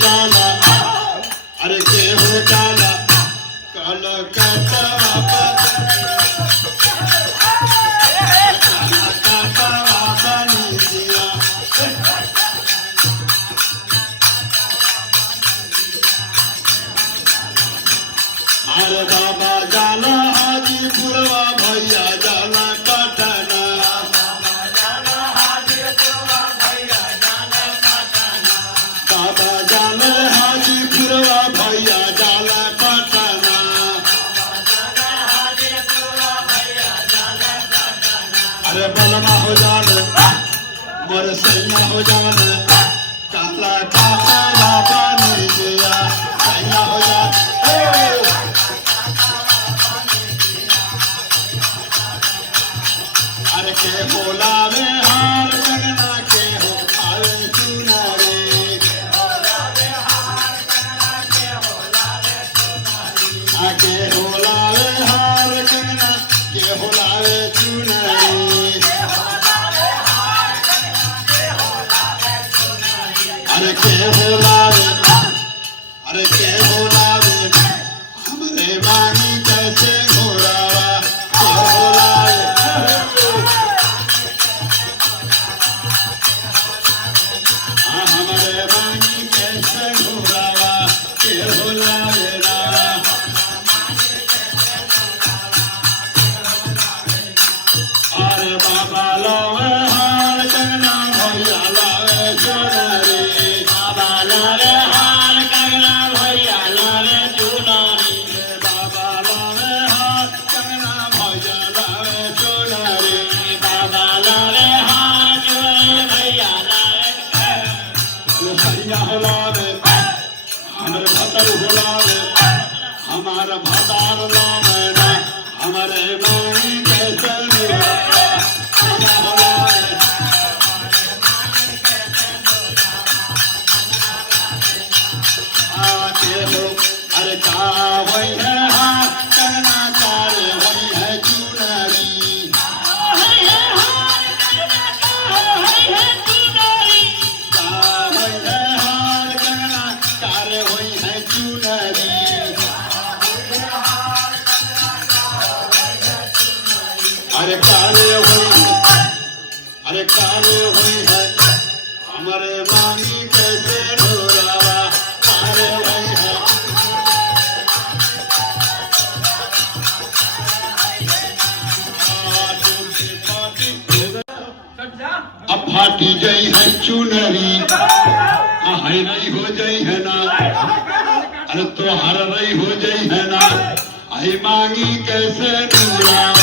जाला अरे के हो जाला कलकत्ता अरे बाबा जाला हाजीपुरवा भैया जाला पटना बाबा जाला हाजीपुरवा भैया जाला पटना अरे बलमा हो जाने मोर सैया हो जाने काला काका बाबा नहीं गया सैया हो जाने अरे के बोलावे हार कंगना के हो खावे चुनारे आके बोलावे हार कंगना के बोलावे चुनारे अरे के बोलावे अरे के बोलावे हमरे मानी कैसे घोड़ावा के बोलावे हमारे मानी कैसे घोड़ावा के बोलावे अरे बाबा लावे हार कंगना भैया लावे चुनरी बाबा लावे हार कंगना भैया लावे चुनरी बाबा लावे हार कंगना भैया लावे चुनरी बाबा लावे हार चुनरी भैया लावे भैया लावे हमारे भतर लावे हमारा भतार लावे ना हमारे मानी कैसे अरे का वही है हाथ करना तारे वही है चुनरी का वही है हाथ करना तारे वही है चुनरी अरे काले हुई है हमारे मानी कैसे ढोरावा काले हुई है अब फाटी गई है चुनरी हाय रही हो गई है ना अरे तो हर रही हो गई है ना आई मांगी कैसे ढोरावा